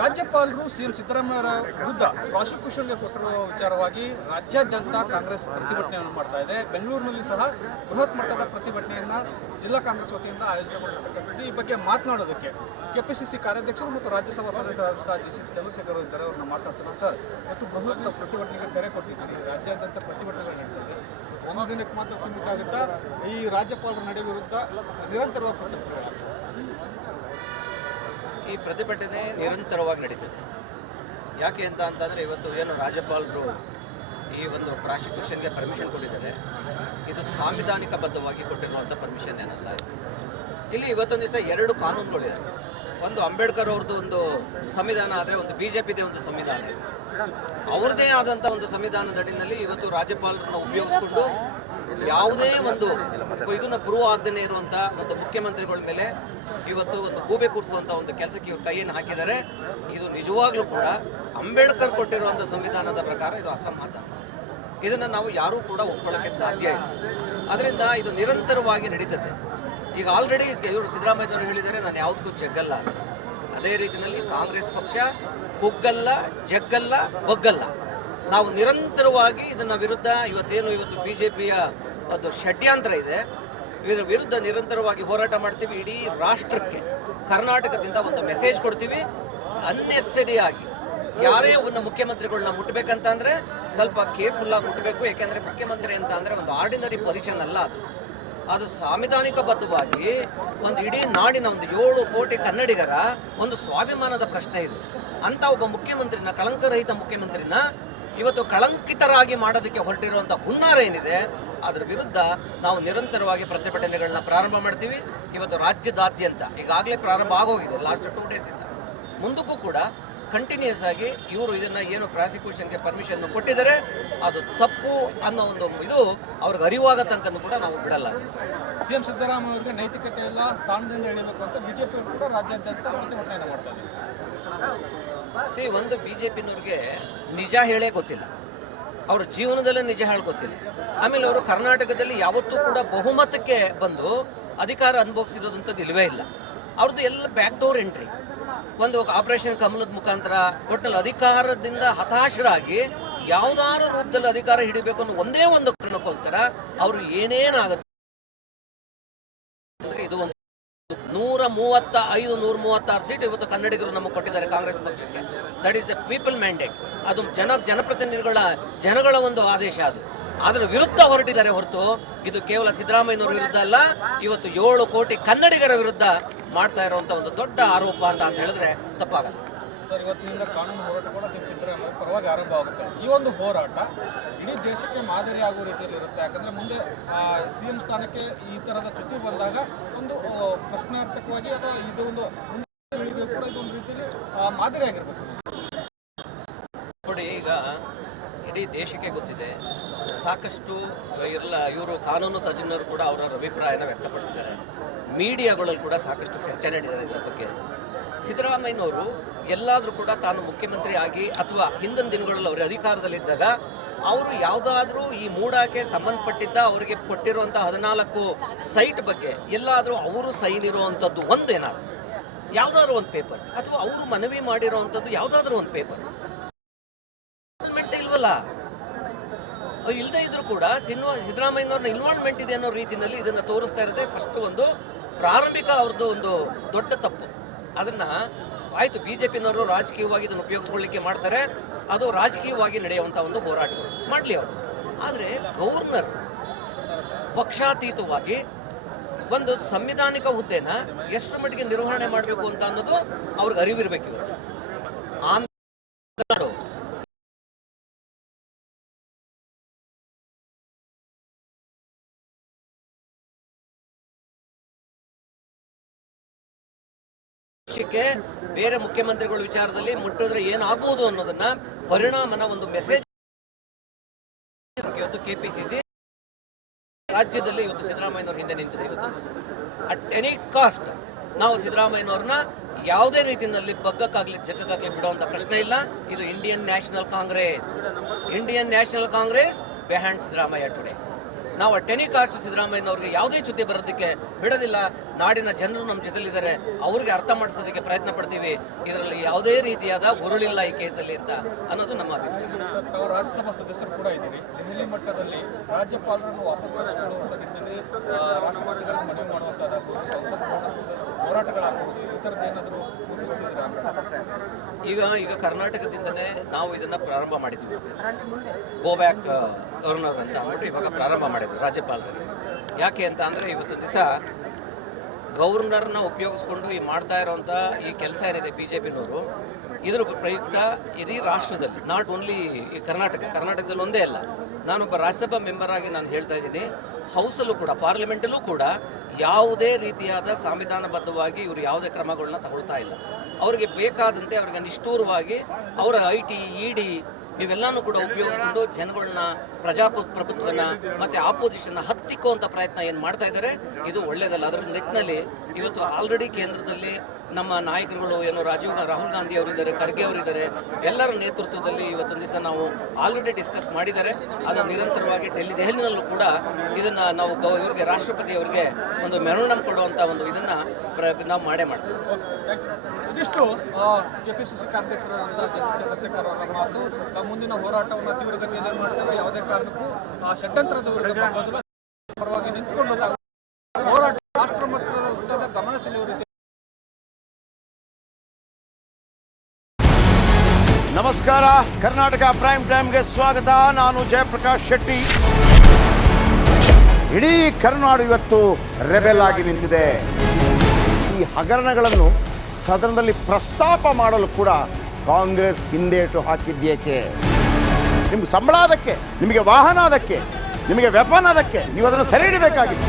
ರಾಜ್ಯಪಾಲರು ಸಿಎಂ ಸಿದ್ದರಾಮಯ್ಯ ವಿರುದ್ಧ ಪ್ರಾಸಿಕ್ಯೂಷನ್ಗೆ ಕೊಟ್ಟಿರುವ ವಿಚಾರವಾಗಿ ರಾಜ್ಯಾದ್ಯಂತ ಕಾಂಗ್ರೆಸ್ ಪ್ರತಿಭಟನೆಯನ್ನು ಮಾಡ್ತಾ ಇದೆ. ಬೆಂಗಳೂರಿನಲ್ಲಿ ಸಹ ಬೃಹತ್ ಮಟ್ಟದ ಪ್ರತಿಭಟನೆಯನ್ನು ಜಿಲ್ಲಾ ಕಾಂಗ್ರೆಸ್ ವತಿಯಿಂದ ಆಯೋಜನೆ ಮಾಡಿರ್ತಕ್ಕಂಥದ್ದು. ಈ ಬಗ್ಗೆ ಮಾತನಾಡೋದಕ್ಕೆ ಕೆಪಿಸಿಸಿ ಕಾರ್ಯಾಧ್ಯಕ್ಷರು ಮತ್ತು ರಾಜ್ಯಸಭಾ ಸದಸ್ಯರಾದಂಥ ಜಿ.ಸಿ. ಚಂದ್ರಶೇಖರ್ ಇದ್ದಾರೆ. ಅವ್ರನ್ನ ಮಾತಾಡ್ಸೋಣ. ಸರ್, ಮತ್ತು ಬೃಹತ್ ಪ್ರತಿಭಟನೆಗೆ ತೆರೆ ಕೊಟ್ಟಿದ್ದೀರಿ. ರಾಜ್ಯಾದ್ಯಂತ ಪ್ರತಿಭಟನೆಗಳು ನಡೀತದೆ. ಒಂದು ದಿನಕ್ಕೆ ಮಾತ್ರ ಸೀಮಿತ ಆಗುತ್ತಾ ಈ ರಾಜ್ಯಪಾಲರ ನಡೆ ವಿರುದ್ಧ ನಿರಂತರವಾಗಿ ಪ್ರತಿಭಟನೆ? ಈ ಪ್ರತಿಭಟನೆ ನಿರಂತರವಾಗಿ ನಡೀತದೆ. ಯಾಕೆ ಅಂತಂದರೆ ಇವತ್ತು ಏನು ರಾಜ್ಯಪಾಲರು ಈ ಒಂದು ಪ್ರಾಸಿಕ್ಯೂಷನ್ಗೆ ಪರ್ಮಿಷನ್ ಕೊಟ್ಟಿದ್ದಾರೆ, ಇದು ಸಾಂವಿಧಾನಿಕಬದ್ಧವಾಗಿ ಕೊಟ್ಟಿರುವಂಥ ಪರ್ಮಿಷನ್ ಏನಲ್ಲ. ಇಲ್ಲಿ ಇವತ್ತೊಂದು ದಿವಸ ಎರಡು ಕಾನೂನುಗಳಿದೆ. ಒಂದು ಅಂಬೇಡ್ಕರ್ ಅವ್ರದ್ದು ಒಂದು ಸಂವಿಧಾನ ಆದರೆ ಒಂದು BJPದೇ ಒಂದು ಸಂವಿಧಾನ ಇದೆ. ಅವ್ರದ್ದೇ ಆದಂಥ ಒಂದು ಸಂವಿಧಾನದ ಅಡಿಯಲ್ಲಿ ಇವತ್ತು ರಾಜ್ಯಪಾಲರನ್ನು ಉಪಯೋಗಿಸ್ಕೊಂಡು ಯಾವುದೇ ಒಂದು ಇದನ್ನು ಪೂರ್ವ ಆಜ್ಞೆ ಇರುವಂಥ ಒಂದು ಮುಖ್ಯಮಂತ್ರಿಗಳ ಮೇಲೆ ಇವತ್ತು ಒಂದು ಗೂಬೆ ಕೂರಿಸುವಂಥ ಒಂದು ಕೆಲಸಕ್ಕೆ ಇವ್ರು ಕೈಯನ್ನು ಹಾಕಿದ್ದಾರೆ. ಇದು ನಿಜವಾಗ್ಲೂ ಕೂಡ ಅಂಬೇಡ್ಕರ್ ಕೊಟ್ಟಿರುವಂಥ ಸಂವಿಧಾನದ ಪ್ರಕಾರ ಇದು ಅಸಂಬದ್ಧ. ಇದನ್ನು ನಾವು ಯಾರೂ ಕೂಡ ಒಪ್ಕೊಳ್ಳೋಕ್ಕೆ ಸಾಧ್ಯ ಇಲ್ಲ. ಅದರಿಂದ ಇದು ನಿರಂತರವಾಗಿ ನಡೀತದೆ. ಈಗ ಆಲ್ರೆಡಿ ಇವರು ಸಿದ್ದರಾಮಯ್ಯನವರು ಹೇಳಿದ್ದಾರೆ, ನಾನು ಯಾವುದಕ್ಕೂ ಜಗ್ಗಲ್ಲ. ಅದೇ ರೀತಿಯಲ್ಲಿ ಕಾಂಗ್ರೆಸ್ ಪಕ್ಷ ಕುಗ್ಗಲ್ಲ, ಜಗ್ಗಲ್ಲ, ಬಗ್ಗಲ್ಲ. ನಾವು ನಿರಂತರವಾಗಿ ಇದನ್ನ ವಿರುದ್ಧ ಇವತ್ತು BJPಯ ಒಂದು ಷಡ್ಯಂತ್ರ ಇದೆ, ಇದರ ವಿರುದ್ಧ ನಿರಂತರವಾಗಿ ಹೋರಾಟ ಮಾಡ್ತೀವಿ. ಇಡೀ ರಾಷ್ಟ್ರಕ್ಕೆ ಕರ್ನಾಟಕದಿಂದ ಒಂದು ಮೆಸೇಜ್ ಕೊಡ್ತೀವಿ. ಅನ್ನೆಸರಿಯಾಗಿ ಯಾರೇ ಒಂದು ಮುಖ್ಯಮಂತ್ರಿಗಳನ್ನ ಮುಟ್ಟಬೇಕಂತ ಅಂದರೆ ಸ್ವಲ್ಪ ಕೇರ್ಫುಲ್ಲಾಗಿ ಮುಟ್ಟಬೇಕು. ಯಾಕೆಂದರೆ ಮುಖ್ಯಮಂತ್ರಿ ಅಂತ ಅಂದರೆ ಒಂದು ಆರ್ಡಿನರಿ ಪೊಸಿಷನ್ ಅಲ್ಲ, ಅದು ಸಾಂವಿಧಾನಿಕಬದ್ಧವಾಗಿ ಒಂದು ಇಡೀ ನಾಡಿನ ಒಂದು 7 ಕೋಟಿ ಕನ್ನಡಿಗರ ಒಂದು ಸ್ವಾಭಿಮಾನದ ಪ್ರಶ್ನೆ ಇದು. ಅಂತ ಒಬ್ಬ ಮುಖ್ಯಮಂತ್ರಿನ, ಕಳಂಕರಹಿತ ಮುಖ್ಯಮಂತ್ರಿನ ಇವತ್ತು ಕಳಂಕಿತರಾಗಿ ಮಾಡೋದಕ್ಕೆ ಹೊರಟಿರುವಂಥ ಹುನ್ನಾರ ಏನಿದೆ, ಅದರ ವಿರುದ್ಧ ನಾವು ನಿರಂತರವಾಗಿ ಪ್ರತಿಭಟನೆಗಳನ್ನ ಪ್ರಾರಂಭ ಮಾಡ್ತೀವಿ. ಇವತ್ತು ರಾಜ್ಯದಾದ್ಯಂತ ಈಗಾಗಲೇ ಪ್ರಾರಂಭ ಆಗೋಗಿದೆ, ಲಾಸ್ಟ್ 2 ಡೇಸಿಂದ. ಮುಂದಕ್ಕೂ ಕೂಡ ಕಂಟಿನ್ಯೂಸ್ ಆಗಿ ಇವರು ಇದನ್ನು ಏನು ಪ್ರಾಸಿಕ್ಯೂಷನ್ಗೆ ಪರ್ಮಿಷನ್ ಕೊಟ್ಟಿದ್ದಾರೆ ಅದು ತಪ್ಪು ಅನ್ನೋ ಒಂದು ಇದು ಅವ್ರಿಗೆ ಅರಿವಾಗ ತನಕ ಕೂಡ ನಾವು ಬಿಡಲ್ಲ. ಸಿಎಂ ಸಿದ್ದರಾಮಯ್ಯ ಅವರಿಗೆ ನೈತಿಕತೆ ಇಲ್ಲ, ಸ್ಥಾನದಿಂದ ಇಳಿಬೇಕು ಅಂತ BJP ಕೂಡ ರಾಜ್ಯಾದ್ಯಂತ ಪ್ರತಿಭಟನೆ ಮಾಡ್ತಾ ಇದ್ದಾರೆ. ಒಂದು BJPನವ್ರಿಗೆ ನಿಜ ಹೇಳೇ ಗೊತ್ತಿಲ್ಲ, ಅವ್ರ ಜೀವನದಲ್ಲೇ ನಿಜ ಹೇಳಿ ಗೊತ್ತಿಲ್ಲ. ಆಮೇಲೆ ಅವರು ಕರ್ನಾಟಕದಲ್ಲಿ ಯಾವತ್ತೂ ಕೂಡ ಬಹುಮತಕ್ಕೆ ಬಂದು ಅಧಿಕಾರ ಅನುಭವಿಸಿರೋದಂಥದ್ದು ಇಲ್ಲವೇ ಇಲ್ಲ. ಅವ್ರದ್ದು ಎಲ್ಲ ಬ್ಯಾಕ್ ಡೋರ್ ಎಂಟ್ರಿ, ಒಂದು ಆಪರೇಷನ್ ಕಮಲದ ಮುಖಾಂತರ ಒಟ್ಟಿನಲ್ಲಿ ಅಧಿಕಾರದಿಂದ ಹತಾಶರಾಗಿ ಯಾವುದಾದ್ರೂ ರೂಪದಲ್ಲಿ ಅಧಿಕಾರ ಹಿಡಿಬೇಕು ಅನ್ನೋ ಒಂದೇ ಒಂದು ಕಾರಣಕ್ಕೋಸ್ಕರ ಅವರು ಏನೇನಾಗುತ್ತೆ. ಇದು ಒಂದು 136 ಸೀಟ್ ಇವತ್ತು ಕನ್ನಡಿಗರು ನಮಗೆ ಕೊಟ್ಟಿದ್ದಾರೆ ಕಾಂಗ್ರೆಸ್ ಪಕ್ಷಕ್ಕೆ. That is the people mandate. ಅದು ಜನಗಳ ಒಂದು ಆದೇಶ. ಅದು ಅದರ ವಿರುದ್ಧ ಹೊರಟಿದ್ದಾರೆ ಹೊರತು ಇದು ಕೇವಲ ಸಿದ್ದರಾಮಯ್ಯನವರ ವಿರುದ್ಧ ಅಲ್ಲ, ಇವತ್ತು 7 ಕೋಟಿ ಕನ್ನಡಿಗರ ವಿರುದ್ಧ ಮಾಡ್ತಾ ಇರುವಂಥ ಒಂದು ದೊಡ್ಡ ಆರೋಪ ಅಂತ ಹೇಳಿದ್ರೆ ತಪ್ಪಾಗಲ್ಲ. ಸರ್, ಇವತ್ತಿನಿಂದ ಕಾನೂನು ಹೋರಾಟ ಕೂಡ ಸಿದ್ದರಾಮಯ್ಯ ಪರವಾಗಿ ಆರಂಭ ಆಗುತ್ತೆ. ಈ ಒಂದು ಹೋರಾಟ ಇಡೀ ದೇಶಕ್ಕೆ ಮಾದರಿ ಆಗುವ ರೀತಿಯಲ್ಲಿ ಇರುತ್ತೆ. ಯಾಕಂದರೆ ಮುಂದೆ CM ಸ್ಥಾನಕ್ಕೆ ಈ ಥರದ ಚ್ಯುತಿ ಬಂದಾಗ ಒಂದು ಪ್ರಶ್ನಾರ್ಥಕವಾಗಿ ಅಥವಾ ಇದು ಒಂದು ಕೂಡ ಇದೊಂದು ರೀತಿಯಲ್ಲಿ ಮಾದರಿ ಆಗಿರಬೇಕು. ನೋಡಿ, ಈಗ ಇಡೀ ದೇಶಕ್ಕೆ ಗೊತ್ತಿದೆ, ಸಾಕಷ್ಟು ಇವರು ಕಾನೂನು ತಜ್ಞರು ಕೂಡ ಅವರ ಅಭಿಪ್ರಾಯನ ವ್ಯಕ್ತಪಡಿಸಿದ್ದಾರೆ. ಮೀಡಿಯಾಗಳಲ್ಲಿ ಕೂಡ ಸಾಕಷ್ಟು ಚರ್ಚೆ ನಡೆದಿದೆ ಇದರ ಬಗ್ಗೆ. ಸಿದ್ದರಾಮಯ್ಯನವರು ಎಲ್ಲಾದರೂ ಕೂಡ ತಾನು ಮುಖ್ಯಮಂತ್ರಿ ಆಗಿ ಅಥವಾ ಹಿಂದಿನ ದಿನಗಳಲ್ಲಿ ಅವರು ಅಧಿಕಾರದಲ್ಲಿದ್ದಾಗ ಅವರು ಯಾವುದಾದ್ರೂ ಈ ಮೂಡಾಕ್ಕೆ ಸಂಬಂಧಪಟ್ಟಿದ್ದ ಅವರಿಗೆ ಕೊಟ್ಟಿರುವಂಥ 14 ಸೈಟ್ ಬಗ್ಗೆ ಎಲ್ಲಾದರೂ ಅವರು ಸೈನ್ ಇರುವಂಥದ್ದು ಒಂದೇನಾದ್ರು ಯಾವುದಾದ್ರೂ ಒಂದು ಪೇಪರ್ ಅಥವಾ ಅವರು ಮನವಿ ಮಾಡಿರುವಂಥದ್ದು ಯಾವುದಾದ್ರೂ ಒಂದು ಪೇಪರ್ ಇಲ್ವಲ್ಲ. ಇಲ್ಲದೆ ಇದ್ರೂ ಕೂಡ ಸಿದ್ದರಾಮಯ್ಯನವ್ರನ್ನ ಇನ್ವಾಲ್ವ್ಮೆಂಟ್ ಇದೆ ಅನ್ನೋ ರೀತಿಯಲ್ಲಿ ಇದನ್ನು ತೋರಿಸ್ತಾ ಇರೋದೇ ಫಸ್ಟ್ ಒಂದು ಪ್ರಾರಂಭಿಕ ಅವ್ರದ್ದು ಒಂದು ದೊಡ್ಡ ತಪ್ಪು. ಅದನ್ನು ಆಯಿತು, BJPನವರು ರಾಜಕೀಯವಾಗಿ ಇದನ್ನು ಉಪಯೋಗಿಸ್ಕೊಳ್ಳಿಕ್ಕೆ ಮಾಡ್ತಾರೆ, ಅದು ರಾಜಕೀಯವಾಗಿ ನಡೆಯುವಂಥ ಒಂದು ಹೋರಾಟಗಳು ಮಾಡಲಿ ಅವರು. ಆದರೆ ಗವರ್ನರ್ ಪಕ್ಷಾತೀತವಾಗಿ ಒಂದು ಸಂವಿಧಾನಿಕ ಹುದ್ದೆನ ಎಷ್ಟು ಮಟ್ಟಿಗೆ ನಿರ್ವಹಣೆ ಮಾಡಬೇಕು ಅಂತ ಅನ್ನೋದು ಅವ್ರಿಗೆ ಅರಿವಿರಬೇಕು. ಬೇರೆ ಮುಖ್ಯಮಂತ್ರಿಗಳ ವಿಚಾರದಲ್ಲಿ ಮುಟ್ಟಿದ್ರೆ ಏನಾಗಬಹುದು ಅನ್ನೋದನ್ನ ಪರಿಣಾಮನ ಒಂದು ಮೆಸೇಜ್ ಇವತ್ತು KPCC ರಾಜ್ಯದಲ್ಲಿ ಇವತ್ತು ಸಿದ್ದರಾಮಯ್ಯನವ್ರ ಹಿಂದೆ ನಿಂತಿದೆ. ಇವತ್ತೊಂದು ಅಟ್ ಎನಿ ಕಾಸ್ಟ್ ನಾವು ಸಿದ್ದರಾಮಯ್ಯನವ್ರನ್ನ ಯಾವುದೇ ರೀತಿಯಲ್ಲಿ ಬಗ್ಗಕ್ಕಾಗಲಿ ಜಗ್ಗಕ್ಕಾಗಲಿ ಬಿಡುವಂಥ ಪ್ರಶ್ನೆ ಇಲ್ಲ. ಇದು Indian national Congress behind Siddaramaiah today. ನಾವು ಟೆನಿಕಾಸ್ಟ್ ಸಿದ್ದರಾಮಯ್ಯನವ್ರಿಗೆ ಯಾವುದೇ ಚ್ಯುತಿ ಬರೋದಕ್ಕೆ ಬಿಡೋದಿಲ್ಲ. ನಾಡಿನ ಜನರು ನಮ್ಮ ಜೊತೆಲಿದ್ದಾರೆ, ಅವ್ರಿಗೆ ಅರ್ಥ ಮಾಡಿಸೋದಕ್ಕೆ ಪ್ರಯತ್ನ ಪಡ್ತೀವಿ. ಇದರಲ್ಲಿ ಯಾವುದೇ ರೀತಿಯಾದ ಉರುಳಿಲ್ಲ ಈ ಕೇಸಲ್ಲಿ ಅಂತ ಅನ್ನೋದು ನಮ್ಮ ಅಭಿಪ್ರಾಯ. ತಾವು ರಾಜ್ಯಸಭಾ ಸದಸ್ಯರು ಕೂಡ ಇದ್ದೀರಿ. ದೆಹಲಿ ಮಟ್ಟದಲ್ಲಿ ರಾಜ್ಯಪಾಲರನ್ನು ವಾಪಸ್ ಕಳಿಸಿಕೊಳ್ಳುವಂಥ ನಿಟ್ಟಿನಲ್ಲಿ ರಾಷ್ಟ್ರಪತಿಗಳನ್ನು ಮನವಿ ಮಾಡುವಂಥದ್ದು, ಸಂಸತ್ ಹೋರಾಟಗಳಾಗುವುದು, ಈ ಥರದ್ದೇನಾದರೂ ರೂಪಿಸ್ತಿದ್ದೀರಾ? ಈಗ ಕರ್ನಾಟಕದಿಂದನೇ ನಾವು ಇದನ್ನು ಪ್ರಾರಂಭ ಮಾಡಿದ್ವಿ. ಗೋ ಬ್ಯಾಕ್ ಗವರ್ನರ್ ಅಂತ ಅಂದ್ಬಿಟ್ಟು ಇವಾಗ ಪ್ರಾರಂಭ ಮಾಡಿದ್ವಿ ರಾಜ್ಯಪಾಲರಿಗೆ. ಯಾಕೆ ಅಂತ ಅಂದರೆ ಇವತ್ತೊಂದು ದಿವಸ ಗವರ್ನರ್ನ ಉಪಯೋಗಿಸ್ಕೊಂಡು ಈ ಮಾಡ್ತಾ ಇರೋವಂಥ ಈ ಕೆಲಸ ಏನಿದೆ BJPನವರು, ಇದರ ಪ್ರಯುಕ್ತ ಇಡೀ ರಾಷ್ಟ್ರದಲ್ಲಿ, ನಾಟ್ ಓನ್ಲಿ ಈ ಕರ್ನಾಟಕದಲ್ಲಿ ಒಂದೇ ಅಲ್ಲ, ನಾನೊಬ್ಬ ರಾಜ್ಯಸಭಾ ಮೆಂಬರ್ ಆಗಿ ನಾನು ಹೇಳ್ತಾ ಇದ್ದೀನಿ, ಹೌಸಲ್ಲೂ ಕೂಡ, ಪಾರ್ಲಿಮೆಂಟಲ್ಲೂ ಕೂಡ ಯಾವುದೇ ರೀತಿಯಾದ ಸಂವಿಧಾನಬದ್ಧವಾಗಿ ಇವರು ಯಾವುದೇ ಕ್ರಮಗಳನ್ನ ತಗೊಳ್ತಾ ಇಲ್ಲ. ಅವರಿಗೆ ಬೇಕಾದಂತೆ ಅವ್ರಿಗೆ ನಿಷ್ಠೂರವಾಗಿ ಅವರ IT ED ಇವೆಲ್ಲನೂ ಕೂಡ ಉಪಯೋಗಿಸ್ಕೊಂಡು ಜನಗಳನ್ನ, ಪ್ರಜಾಪ್ರಭುತ್ವನ ಮತ್ತು ಆಪೋಸಿಷನ್ನ ಹತ್ತಿಕ್ಕುವಂಥ ಪ್ರಯತ್ನ ಏನು ಮಾಡ್ತಾ ಇದ್ದಾರೆ, ಇದು ಒಳ್ಳೆಯದಲ್ಲ. ಅದರ ನಿಟ್ಟಿನಲ್ಲಿ ಇವತ್ತು ಆಲ್ರೆಡಿ ಕೇಂದ್ರದಲ್ಲಿ ನಮ್ಮ ನಾಯಕರುಗಳು ರಾಹುಲ್ ಗಾಂಧಿ ಅವರಿದ್ದಾರೆ, ಖರ್ಗೆ ಅವರಿದ್ದಾರೆ, ಎಲ್ಲರ ನೇತೃತ್ವದಲ್ಲಿ ಇವತ್ತೊಂದು ದಿವಸ ನಾವು ಆಲ್ರೆಡಿ ಡಿಸ್ಕಸ್ ಮಾಡಿದ್ದಾರೆ. ಅದು ನಿರಂತರವಾಗಿ ದೆಹಲಿನಲ್ಲೂ ಕೂಡ ಇದನ್ನು ನಾವು ಇವರಿಗೆ ರಾಷ್ಟ್ರಪತಿ ಅವರಿಗೆ ಒಂದು ಮೆಮೊರಂಡಮ್ ಕೊಡುವಂಥ ಒಂದು ಇದನ್ನು ನಾವು ಮಾಡ್ತೀವಿ. ಇದಿಷ್ಟು KPCC ಕಾರ್ಯಾಧ್ಯಕ್ಷರಾದಂಥ JC ಚಂದ್ರಶೇಖರ್ ಅವರ ಮಾತು. ಮುಂದಿನ ಹೋರಾಟವನ್ನು ತೀವ್ರಗತಿಯಲ್ಲಿ ಮಾಡ್ತೇವೆ, ಯಾವುದೇ ಕಾರಣಕ್ಕೂ ಷಡ್ಯಂತ್ರದ ವಿರುದ್ಧ ಬಗ್ಗೋದಿಲ್ಲ, ಪರವಾಗಿ ನಿಂತ್ಕೊಂಡು ಹೋರಾಟ ರಾಷ್ಟ್ರ ಮಟ್ಟದ ಗಮನ ಸೆಳೆಯುವ ರೀತಿ. ನಮಸ್ಕಾರ, ಕರ್ನಾಟಕ ಪ್ರೈಮ್ ಟೈಮ್ಗೆ ಸ್ವಾಗತ. ನಾನು ಜಯಪ್ರಕಾಶ್ ಶೆಟ್ಟಿ. ಇಡೀ ಕರ್ನಾಡು ಇವತ್ತು ರೆಬೆಲ್ ಆಗಿ ನಿಂತಿದೆ. ಈ ಹಗರಣಗಳನ್ನು ಸದನದಲ್ಲಿ ಪ್ರಸ್ತಾಪ ಮಾಡಲು ಕೂಡ ಕಾಂಗ್ರೆಸ್ ಹಿಂದೇಟು ಹಾಕಿದ್ದೇಕೆ? ನಿಮ್ಗೆ ಸಂಬಳ ಅದಕ್ಕೆ, ನಿಮಗೆ ವಾಹನ ಅದಕ್ಕೆ, ನಿಮಗೆ ವೆಪನ್ ಅದಕ್ಕೆ, ನೀವು ಅದನ್ನು ಸೆರೆ ಹಿಡಿಬೇಕಾಗಿತ್ತು.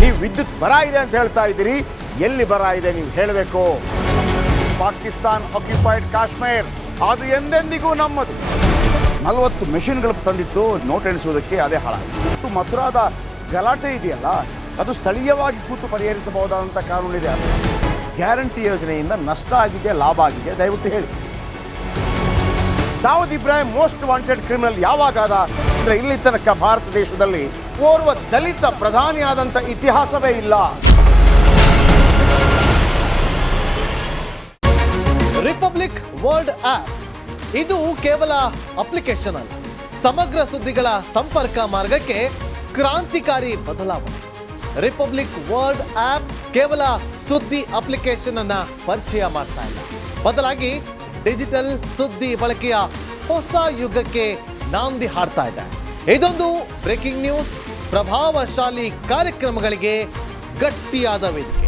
ನೀವು ವಿದ್ಯುತ್ ಬರ ಇದೆ ಅಂತ ಹೇಳ್ತಾ ಇದ್ದೀರಿ, ಎಲ್ಲಿ ಬರ ಇದೆ ನೀವು ಹೇಳಬೇಕು. ಪಾಕಿಸ್ತಾನ್ ಆಕ್ಯುಪೈಡ್ ಕಾಶ್ಮೀರ್ ಅದು ಎಂದೆಂದಿಗೂ ನಮ್ಮದು. 40 ಮೆಷಿನ್ಗಳು ತಂದಿತ್ತು ನೋಟ್ ಎಣಿಸುವುದಕ್ಕೆ, ಅದೇ ಹಾಳಾಯಿತು. ಮಥುರಾದ ಗಲಾಟೆ ಇದೆಯಲ್ಲ, ಅದು ಸ್ಥಳೀಯವಾಗಿ ಕೂತು ಪರಿಹರಿಸಬಹುದಾದಂಥ ಕಾನೂನಿದೆ. ಗ್ಯಾರಂಟಿ ಯೋಜನೆಯಿಂದ ನಷ್ಟ ಆಗಿದೆ, ಲಾಭ ಆಗಿದೆ, ದಯವಿಟ್ಟು ಹೇಳಿ. Dawood Ibrahim most wanted criminal ಯಾವಾಗಾದ ಅಂದರೆ ಇಲ್ಲಿ ತನಕ ಭಾರತ ದೇಶದಲ್ಲಿ ಓರ್ವ ದಲಿತ ಪ್ರಧಾನಿಯಾದಂಥ ಇತಿಹಾಸವೇ ಇಲ್ಲ. ರಿಪಬ್ಲಿಕ್ ವರ್ಲ್ಡ್ ಆಪ್ ಇದು ಕೇವಲ ಅಪ್ಲಿಕೇಶನ್ ಅಲ್ಲ, ಸಮಗ್ರ ಸುದ್ದಿಗಳ ಸಂಪರ್ಕ ಮಾರ್ಗಕ್ಕೆ ಕ್ರಾಂತಿಕಾರಿ ಬದಲಾವಣೆ. ರಿಪಬ್ಲಿಕ್ ವರ್ಲ್ಡ್ ಆಪ್ ಕೇವಲ ಸುದ್ದಿ ಅಪ್ಲಿಕೇಶನ್ ಅನ್ನ ಪರಿಚಯ ಮಾಡ್ತಾ ಇಲ್ಲ, ಬದಲಾಗಿ ಡಿಜಿಟಲ್ ಸುದ್ದಿ ಬಳಕೆಯ ಹೊಸ ಯುಗಕ್ಕೆ ನಾಂದಿ ಹಾಡ್ತಾ ಇದೆ. ಇದೊಂದು ಬ್ರೇಕಿಂಗ್ ನ್ಯೂಸ್, ಪ್ರಭಾವಶಾಲಿ ಕಾರ್ಯಕ್ರಮಗಳಿಗೆ ಗಟ್ಟಿಯಾದ ವೇದಿಕೆ.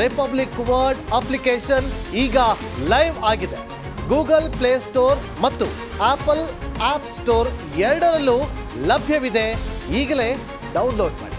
ರಿಪಬ್ಲಿಕ್ ವರ್ಲ್ಡ್ ಅಪ್ಲಿಕೇಶನ್ ಈಗ ಲೈವ್ ಆಗಿದೆ. ಗೂಗಲ್ ಪ್ಲೇಸ್ಟೋರ್ ಮತ್ತು ಆಪಲ್ ಆಪ್ ಸ್ಟೋರ್ ಎರಡರಲ್ಲೂ ಲಭ್ಯವಿದೆ. ಈಗಲೇ ಡೌನ್ಲೋಡ್ ಮಾಡಿ.